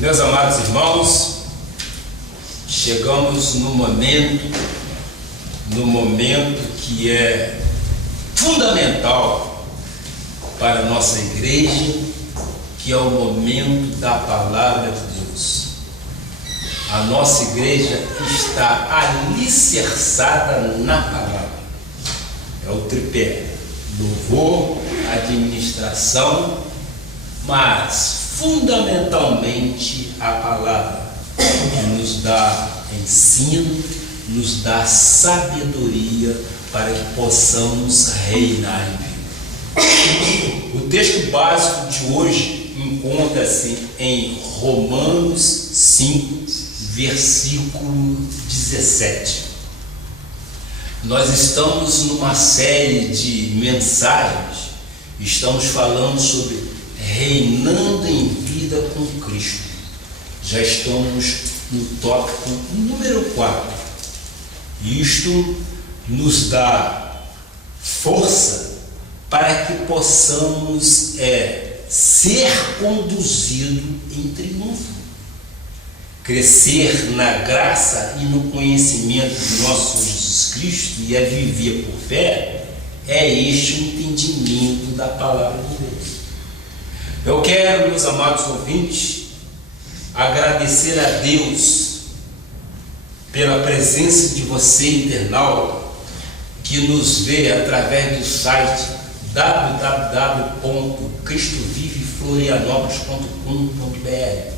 Meus amados irmãos, chegamos no momento que é fundamental para a nossa igreja, que é o momento da palavra de Deus. A nossa igreja está alicerçada na palavra. É o tripé: louvor, administração, mas fundamentalmente a palavra, que nos dá ensino, nos dá sabedoria para que possamos reinar em vida. O texto básico de hoje encontra-se em Romanos 5, versículo 17. Nós estamos numa série de mensagens, estamos falando sobre reinando em vida com Cristo. Já estamos no tópico número 4. Isto nos dá força para que possamos ser conduzido em triunfo. Crescer na graça e no conhecimento do nosso Jesus Cristo e a viver por fé, é este o entendimento da palavra de Deus. Eu quero, meus amados ouvintes, agradecer a Deus pela presença de você, internauta, que nos vê através do site www.cristoviveflorianopolis.com.br.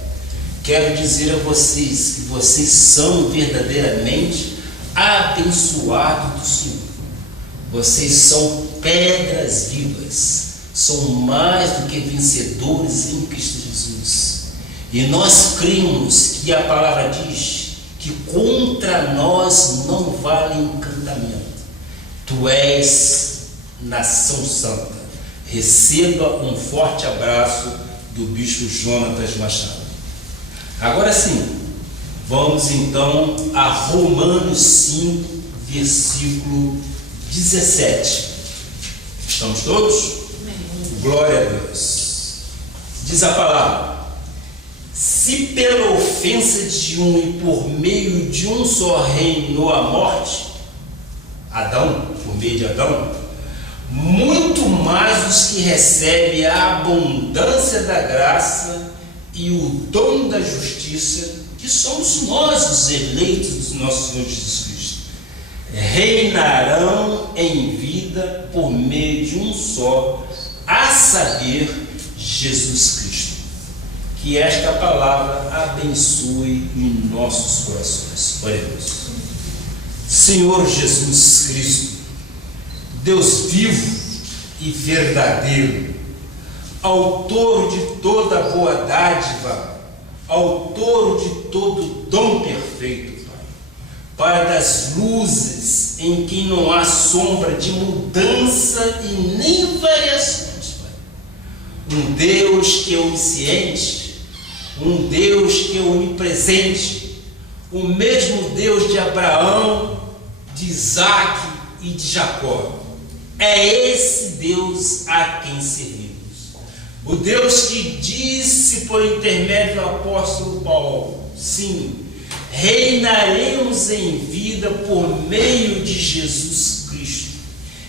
Quero dizer a vocês que vocês são verdadeiramente abençoados do Senhor. Vocês são pedras vivas, são mais do que vencedores em Cristo Jesus. E nós cremos que a palavra diz que contra nós não vale encantamento. Tu és nação santa. Receba um forte abraço do bispo Jonatas Machado. Agora sim, vamos então a Romanos 5, versículo 17. Estamos todos? Glória a Deus. Diz a palavra: se pela ofensa de um e por meio de um só reinou a morte, Adão, por meio de Adão, muito mais os que recebem a abundância da graça e o dom da justiça, que somos nós os eleitos do nosso Senhor Jesus Cristo, reinarão em vida por meio de um só, a saber, Jesus Cristo. Que esta palavra abençoe em nossos corações. Oremos. Senhor Jesus Cristo, Deus vivo e verdadeiro, autor de toda boa dádiva, autor de todo dom perfeito, Pai das luzes em que não há sombra de mudança e nem variações, Pai. Um Deus que é onisciente, um Deus que é onipresente, o mesmo Deus de Abraão, de Isaac e de Jacó. É esse Deus a quem servimos. O Deus que disse por intermédio do apóstolo Paulo: sim, reinaremos em vida por meio de Jesus Cristo.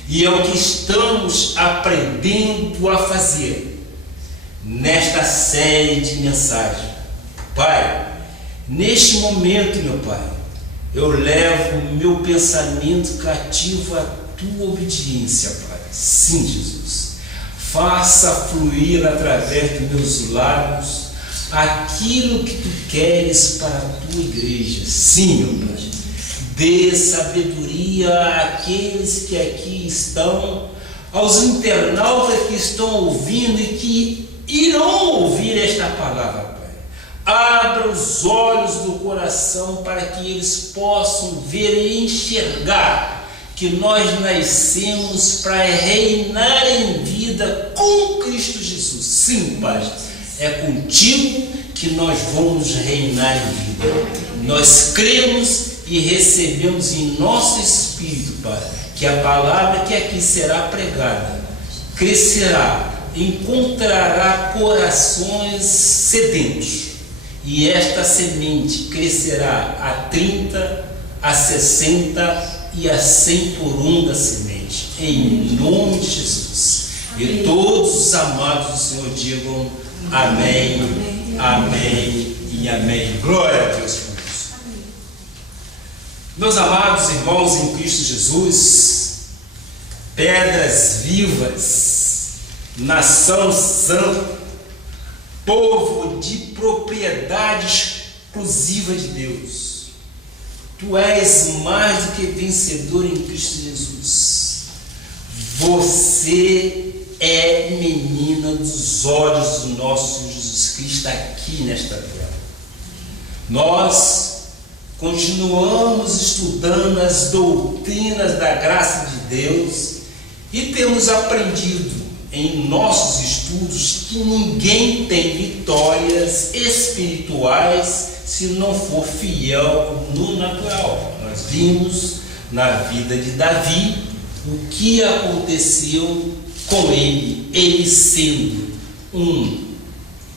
E é o que estamos aprendendo a fazer nesta série de mensagens. Pai, neste momento, meu Pai, eu levo o meu pensamento cativo à tua obediência, Pai. Sim, Jesus. Faça fluir através dos meus lábios aquilo que tu queres para a tua igreja. Sim, meu Pai. Dê sabedoria àqueles que aqui estão, aos internautas que estão ouvindo e que irão ouvir esta palavra, Pai. Abra os olhos do coração para que eles possam ver e enxergar que nós nascemos para reinar em vida com Cristo Jesus. Sim, Pai, é contigo que nós vamos reinar em vida. Nós cremos e recebemos em nosso espírito, Pai, que a palavra que aqui será pregada crescerá, encontrará corações sedentos e esta semente crescerá a 30, a 60 e a 100 por um da semente, em nome de Jesus. E todos os amados do Senhor digam amém, amém e amém. Glória a Deus por isso. Meus amados irmãos em Cristo Jesus, pedras vivas, nação santa, povo de propriedade exclusiva de Deus, tu és mais do que vencedor em Cristo Jesus. Você é menina dos olhos do nosso Senhor Jesus Cristo aqui nesta terra. Nós continuamos estudando as doutrinas da graça de Deus e temos aprendido em nossos estudos que ninguém tem vitórias espirituais se não for fiel no natural. Nós vimos na vida de Davi o que aconteceu com ele sendo um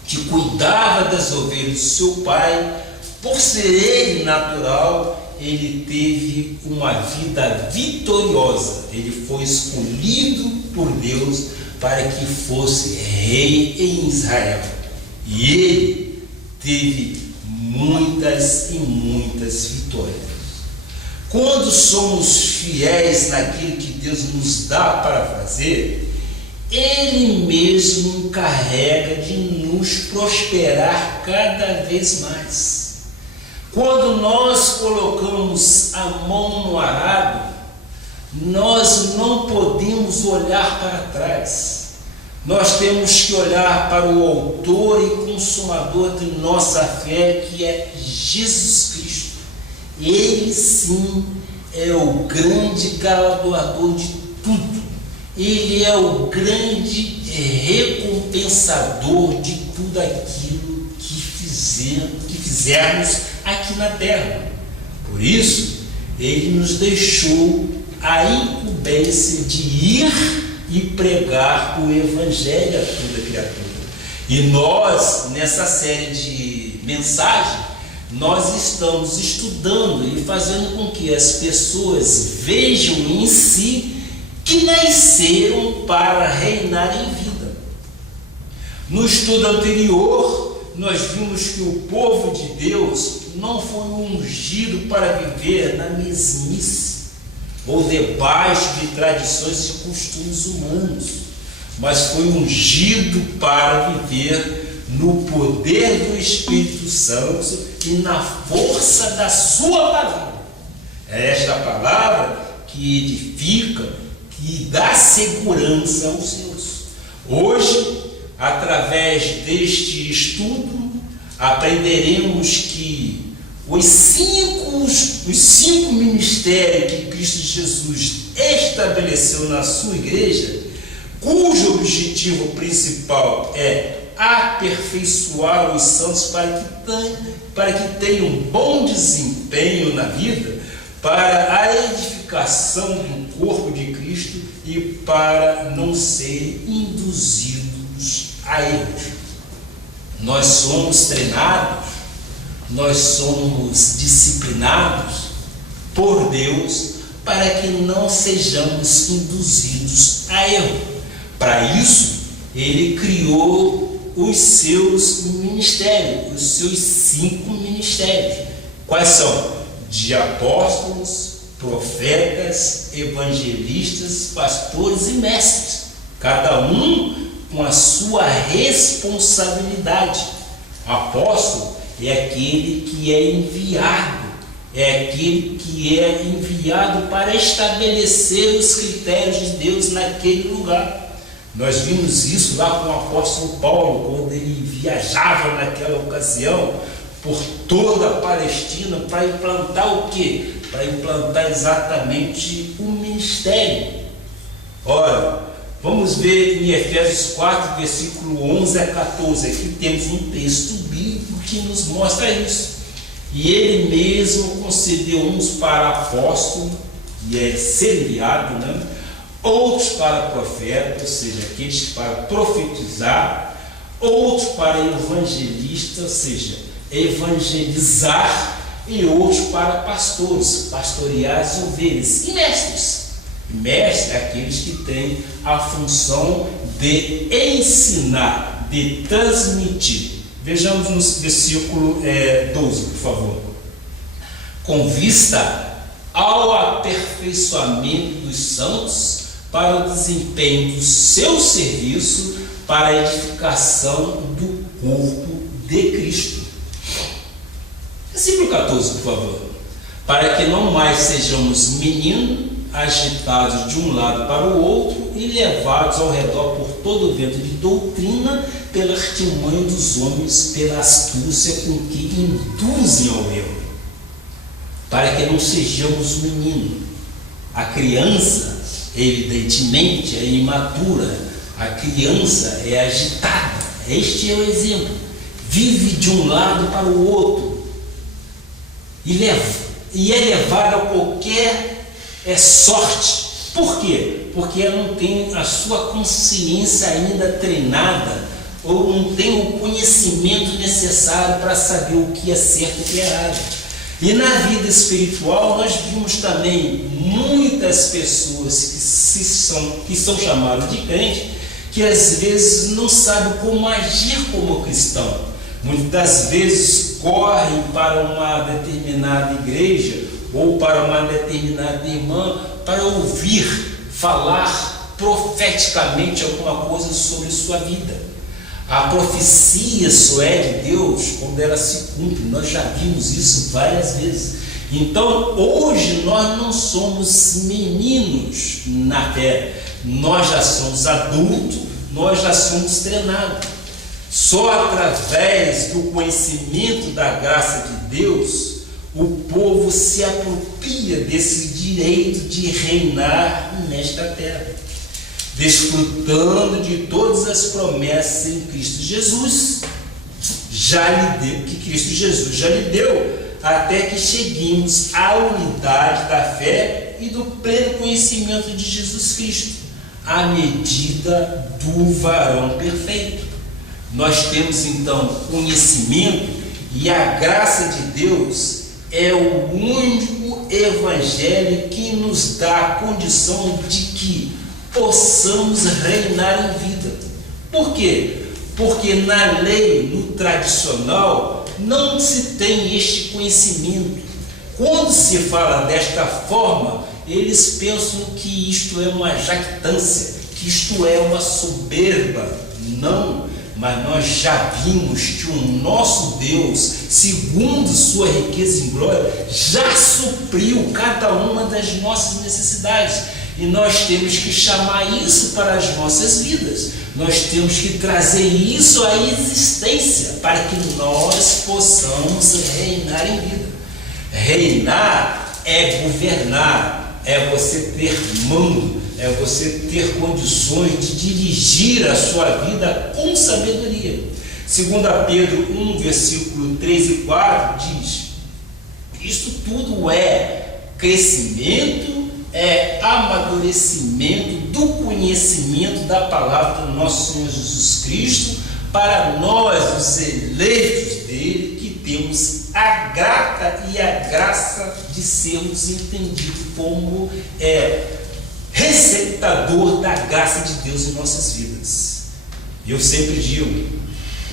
que cuidava das ovelhas do seu pai. Por ser ele natural, ele teve uma vida vitoriosa. Ele foi escolhido por Deus para que fosse rei em Israel. E ele teve muitas e muitas vitórias. Quando somos fiéis naquilo que Deus nos dá para fazer, Ele mesmo encarrega de nos prosperar cada vez mais. Quando nós colocamos a mão no arado, nós não podemos olhar para trás. Nós temos que olhar para o autor e consumador de nossa fé, que é Jesus Cristo. Ele sim é o grande galardoador de tudo. Ele é o grande recompensador de tudo aquilo que fizermos aqui na terra. Por isso, ele nos deixou a incumbência de ir e pregar o Evangelho a toda criatura. E nós, nessa série de mensagens, nós estamos estudando e fazendo com que as pessoas vejam em si que nasceram para reinar em vida. No estudo anterior, nós vimos que o povo de Deus não foi ungido para viver na mesmice ou debaixo de tradições e costumes humanos, mas foi ungido para viver no poder do Espírito Santo e na força da sua palavra. É esta palavra que edifica, que dá segurança aos seus. Hoje, através deste estudo, aprenderemos que os cinco ministérios que Cristo Jesus estabeleceu na sua igreja, cujo objetivo principal é aperfeiçoar os santos para que tenham um bom desempenho na vida, para a edificação do corpo de Cristo e para não serem induzidos a erros. Nós somos treinados, nós somos disciplinados por Deus para que não sejamos induzidos a erro. Para isso, Ele criou os seus ministérios, os seus 5 ministérios. Quais são? De apóstolos, profetas, evangelistas, pastores e mestres. Cada um com a sua responsabilidade. Apóstolo é aquele que é enviado, é aquele que é enviado para estabelecer os critérios de Deus naquele lugar. Nós vimos isso lá com o apóstolo Paulo, quando ele viajava naquela ocasião por toda a Palestina para implantar o quê? Para implantar exatamente o ministério. Ora, vamos ver em Efésios 4, versículo 11 a 14. Aqui temos um texto bíblico que nos mostra isso. E ele mesmo concedeu uns para apóstolo, e é ser enviado, né? Outros para profeta, ou seja, aqueles para profetizar, outros para evangelista, ou seja, evangelizar, e outros para pastores, pastorear as ovelhas, e mestres. Mestres é aqueles que têm a função de ensinar, de transmitir. Vejamos no versículo 12, por favor. Com vista ao aperfeiçoamento dos santos, para o desempenho do seu serviço, para a edificação do corpo de Cristo. Versículo 14, por favor. Para que não mais sejamos meninos, agitados de um lado para o outro e levados ao redor por todo o vento de doutrina, pela artimanha dos homens, pela astúcia com que induzem ao erro. Para que não sejamos meninos. A criança, evidentemente, é imatura. A criança é agitada. Este é o exemplo. Vive de um lado para o outro. E é levada a qualquer sorte. Por quê? Porque ela não tem a sua consciência ainda treinada, ou não tem o conhecimento necessário para saber o que é certo e o que é errado. E na vida espiritual nós vimos também muitas pessoas que são chamadas de crente, que às vezes não sabem como agir como cristão. Muitas vezes correm para uma determinada igreja ou para uma determinada irmã para ouvir falar profeticamente alguma coisa sobre sua vida. A profecia só é de Deus quando ela se cumpre. Nós já vimos isso várias vezes. Então, hoje nós não somos meninos na fé. Nós já somos adultos, nós já somos treinados. Só através do conhecimento da graça de Deus, o povo se apropria desse direito de reinar nesta terra, desfrutando de todas as promessas em Cristo Jesus, que Cristo Jesus já lhe deu, até que cheguemos à unidade da fé e do pleno conhecimento de Jesus Cristo, à medida do varão perfeito. Nós temos então conhecimento, e a graça de Deus é o único evangelho que nos dá a condição de que possamos reinar em vida. Por quê? Porque na lei, no tradicional, não se tem este conhecimento. Quando se fala desta forma, eles pensam que isto é uma jactância, que isto é uma soberba. Não, mas nós já vimos que o nosso Deus, segundo sua riqueza em glória, já supriu cada uma das nossas necessidades. E nós temos que chamar isso para as nossas vidas. Nós temos que trazer isso à existência para que nós possamos reinar em vida. Reinar é governar, é você ter mando, é você ter condições de dirigir a sua vida com sabedoria. 2 Pedro 1, versículo 3 e 4 diz: isto tudo é crescimento, é amadurecimento do conhecimento da palavra do nosso Senhor Jesus Cristo, para nós, os eleitos dele, que temos a grata e a graça de sermos entendidos como receptador da graça de Deus em nossas vidas. Eu sempre digo,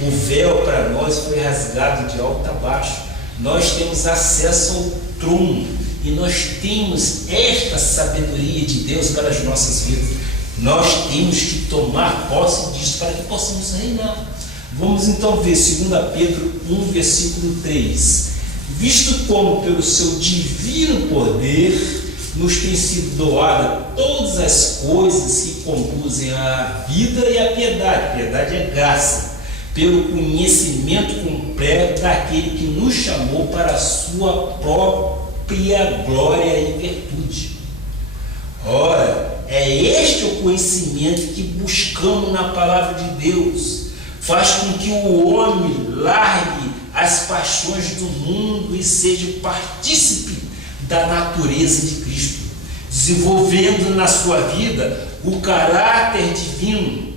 o véu para nós foi rasgado de alto a baixo. Nós temos acesso ao trono e nós temos esta sabedoria de Deus para as nossas vidas. Nós temos que tomar posse disso para que possamos reinar. Vamos então ver 2 Pedro 1, versículo 3. Visto como pelo seu divino poder nos tem sido doada todas as coisas que conduzem à vida e à piedade. Piedade é graça. Pelo conhecimento completo daquele que nos chamou para a sua própria glória e virtude. Ora, é este o conhecimento que buscamos na palavra de Deus. Faz com que o homem largue as paixões do mundo e seja partícipe da natureza de Cristo, desenvolvendo na sua vida o caráter divino,